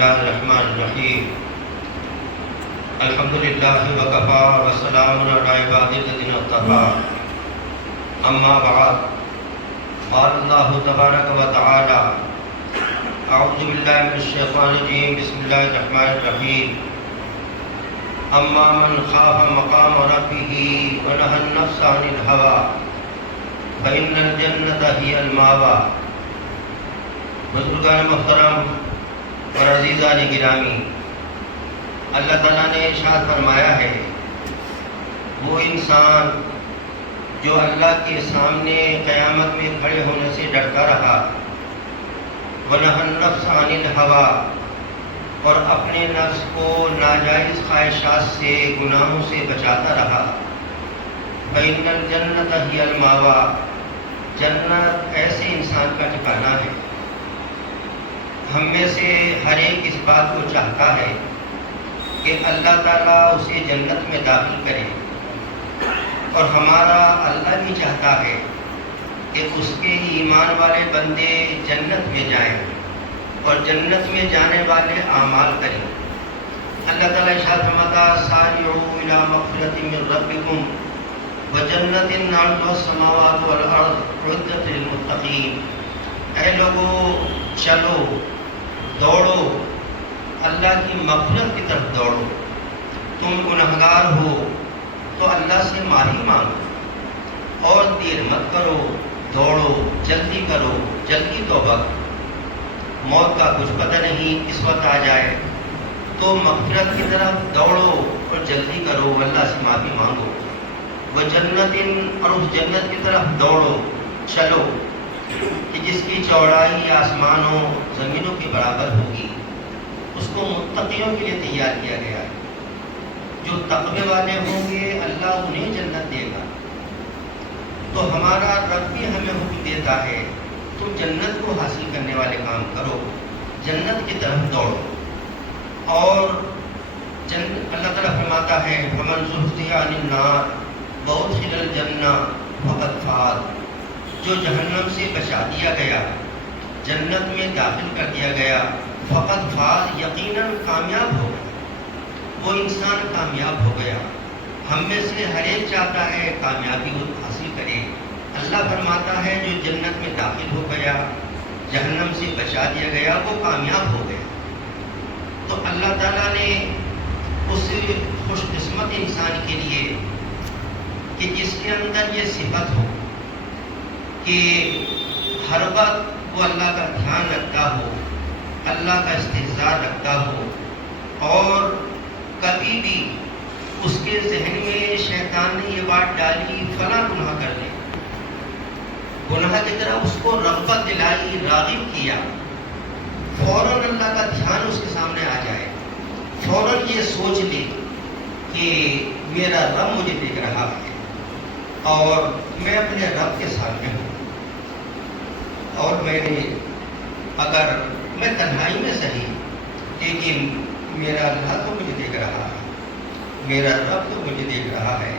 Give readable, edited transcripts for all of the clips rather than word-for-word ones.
الله الرحمن الرحيم الحمد لله وكفى والسلام على عباده الذين اصطفى أما بعد قال الله تبارك وتعالى أعوذ بالله من الشيطان الرجيم بسم الله الرحمن الرحيم أما من خاف مقام ربه ونهى النفس عن الهوى فإن الجنة هي المأوى. بزرگان محترم اور عزیزان گرامی، اللہ تعالیٰ نے ارشاد فرمایا ہے وہ انسان جو اللہ کے سامنے قیامت میں کھڑے ہونے سے ڈرتا رہا، وَنَهَى النَّفْسَ عَنِ الْهَوَى، اور اپنے نفس کو ناجائز خواہشات سے گناہوں سے بچاتا رہا، فَإِنَّ الْجَنَّةَ هِيَ الْمَأْوَى، جنت ایسے انسان کا ٹھکانہ ہے۔ ہم میں سے ہر ایک اس بات کو چاہتا ہے کہ اللہ تعالیٰ اسے جنت میں داخل کرے، اور ہمارا اللہ بھی چاہتا ہے کہ اس کے ایمان والے بندے جنت میں جائیں اور جنت میں جانے والے اعمال کریں۔ اللہ تعالیٰ ارشاد فرماتا سارعوا الی مغفرۃ من ربکم وجنۃ عرضها السماوات والارض اعدت للمتقین، اے لوگوں چلو دوڑو، اللہ کی مغفرت کی طرف دوڑو۔ تم گنہگار ہو تو اللہ سے معافی مانگو اور دیر مت کرو، دوڑو، جلدی کرو، جلدی توبہ کرو۔ موت کا کچھ پتہ نہیں کس وقت آ جائے، تو مغفرت کی طرف دوڑو اور جلدی کرو، اللہ سے معافی مانگو۔ وہ جنت، اور اس جنت کی طرف دوڑو، چلو، کہ جس کی چوڑائی آسمانوں زمینوں کے برابر ہوگی، اس کو متقیوں کے لیے تیار کیا گیا ہے۔ جو تقوی والے ہوں گے اللہ انہیں جنت دے گا۔ تو ہمارا رب بھی ہمیں حکم دیتا ہے تم جنت کو حاصل کرنے والے کام کرو، جنت کی طرف دوڑو۔ اور اللہ تعالیٰ فرماتا ہے فمن زحزح عن النار وادخل الجنہ فقد فاز، جو جہنم سے بچا دیا گیا، جنت میں داخل کر دیا گیا، فقط فاز، یقیناً کامیاب ہو گیا، وہ انسان کامیاب ہو گیا۔ ہم میں سے ہر ایک چاہتا ہے کامیابی حاصل کرے۔ اللہ فرماتا ہے جو جنت میں داخل ہو گیا، جہنم سے بچا دیا گیا، وہ کامیاب ہو گیا۔ تو اللہ تعالیٰ نے اس خوش قسمت انسان کے لیے کہ جس کے اندر یہ صفت ہو کہ ہر وقت وہ اللہ کا دھیان رکھتا ہو، اللہ کا استحضار رکھتا ہو، اور کبھی بھی اس کے ذہن میں شیطان نے یہ بات ڈالی فلاں گناہ کر لے، گناہ کی طرف اس کو رغبت دلائی، راغب کیا، فوراً اللہ کا دھیان اس کے سامنے آ جائے، فوراً یہ سوچ لے کہ میرا رب مجھے دیکھ رہا ہے اور میں اپنے رب کے سامنے ہوں، اور اگر میں تنہائی میں صحیح لیکن میرا اللہ تو مجھے دیکھ رہا ہے، میرا رب تو مجھے دیکھ رہا ہے۔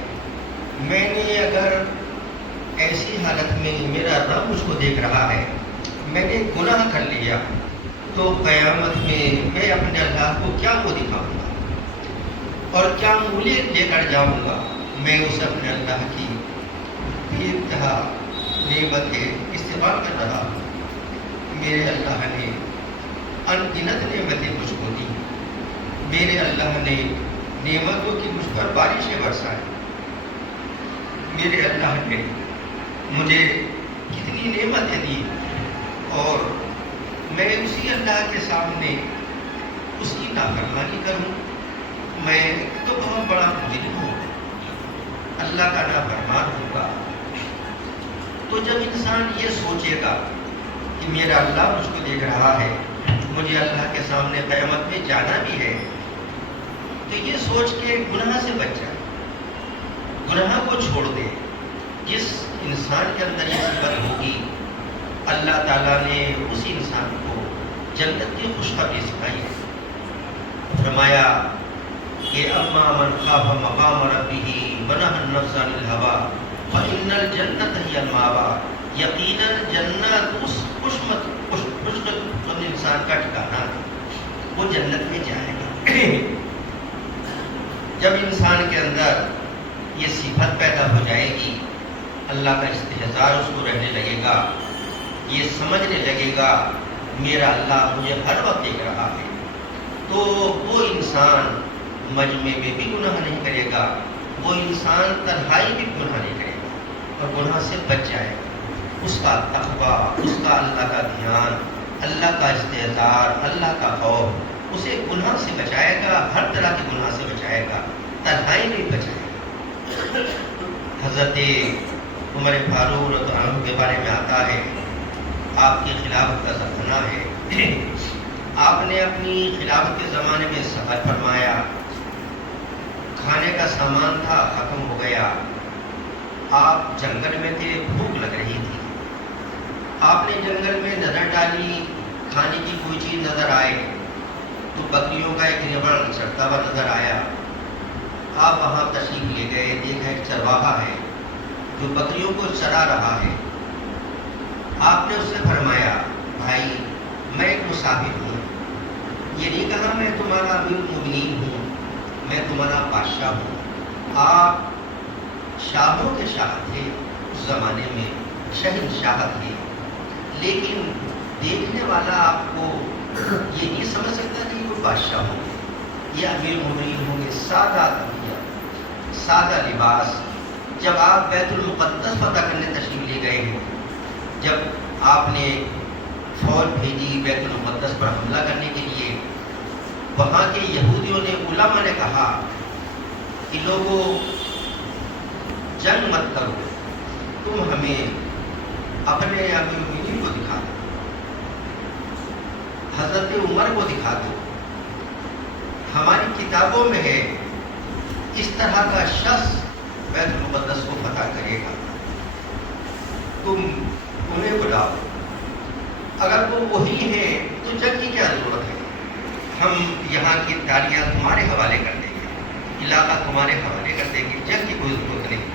میں نے اگر ایسی حالت میں میرا رب مجھ کو دیکھ رہا ہے، میں نے گناہ کر لیا، تو قیامت میں میں اپنے اللہ کو کیا وہ دکھاؤں گا اور کیا مولے لے کر جاؤں گا؟ میں اسے اپنے اللہ کی بے انتہا نعمت استعمال کر رہا ہوں۔ میرے اللہ نے ان گنت نعمتیں مجھ کو دی، میرے اللہ نے نعمتوں کی مجھ پر بارشیں برسائیں، میرے اللہ نے مجھے کتنی نعمتیں دی، اور میں اسی اللہ کے سامنے اس کی نافرمانی کروں؟ میں تو بہت بڑا مجرم ہوں، اللہ کا نافرمان ہوگا۔ تو جب انسان یہ سوچے گا کہ میرا اللہ مجھ کو دیکھ رہا ہے، مجھے اللہ کے سامنے قیامت میں جانا بھی ہے، تو یہ سوچ کے گناہ سے بچ جائے، گناہ کو چھوڑ دے۔ جس انسان کے اندر یہ صفت ہوگی، اللہ تعالیٰ نے اس انسان کو جنت کی خوشخبری سکھائی ہے۔ فرمایا کہ اما من خاف مقام ربہ ونہى النفس عن الہوى فإن الجنة هي المأوى، یقیناً جنت اس خوش انسان کا ٹھکانہ ہے، وہ جنت میں جائے گا۔ جب انسان کے اندر یہ صفت پیدا ہو جائے گی، اللہ کا استحضار اس کو رہنے لگے گا، یہ سمجھنے لگے گا میرا اللہ مجھے ہر وقت دیکھ رہا ہے، تو وہ انسان مجمع میں بھی گناہ نہیں کرے گا، وہ انسان تنہائی بھی گناہ نہیں کرے گا اور گناہ سے بچ جائے گا۔ اس کا تقویٰ، اس کا اللہ کا دھیان، اللہ کا استحضار، اللہ کا خوف اسے گناہ سے بچائے گا، ہر طرح کے گناہ سے بچائے گا، تنہائی میں بچائے گا۔ حضرت عمر فاروق رضی اللہ عنہ کے بارے میں آتا ہے، آپ کی خلافت کا زمانہ ہے، آپ نے اپنی خلافت کے زمانے میں سفر فرمایا، کھانے کا سامان تھا ختم ہو گیا، آپ جنگل میں تھے، بھوک لگ رہی تھی، آپ نے جنگل میں نظر ڈالی، کھانے کی کوئی چیز نظر آئے تو بکریوں کا ایک ریوڑ چڑھتا ہوا نظر آیا، آپ وہاں تشریف لے گئے، دیکھا ایک چرواہا ہے جو بکریوں کو چرا رہا ہے، آپ نے اس سے فرمایا بھائی میں ایک مسافر ہوں، یہ نہیں کہا میں تمہارا امیر المومنین ہوں، میں تمہارا بادشاہ ہوں، آپ شاہوں کے شاہ تھے، اس زمانے میں شہنشاہ تھے، لیکن دیکھنے والا آپ کو یہ نہیں سمجھ سکتا کہ وہ بادشاہ ہوں، یہ امیر المومنین ہوں گے، سادہ طبیعت، سادہ لباس۔ جب آپ بیت المقدس فتح کرنے تشریف لے گئے ہیں، جب آپ نے فوج بھیجی بیت المقدس پر حملہ کرنے کے لیے، وہاں کے یہودیوں نے، علماء نے کہا کہ لوگوں جنگ مت کرو، تم ہمیں اپنے امیر المومنین کو دکھا دو، حضرت عمر کو دکھا دو، ہماری کتابوں میں ہے اس طرح کا شخص بیت المقدس کو فتح کرے گا، تم انہیں بلاؤ، اگر وہ وہی ہے تو جنگ کی کیا ضرورت ہے، ہم یہاں کی تاریاں تمہارے حوالے کر دیں گے، علاقہ تمہارے حوالے کر دیں گے، جنگ کی کوئی ضرورت نہیں۔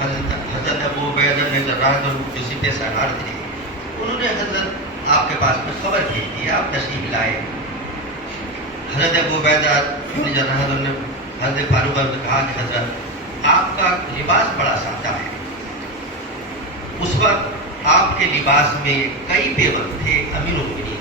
حضرت ابو عبیدہ بن جراح جو سپہ سالار تھے، انہوں نے حضرت آپ کے پاس میں خبر بھیج دی، آپ تشریف لائے۔ حضرت ابو عبیدہ بن جراح نے حضرت فاروق نے کہا کہ حضرت آپ کا لباس بڑا سادہ ہے، اس وقت آپ کے لباس میں کئی پیون تھے، امیر المومنین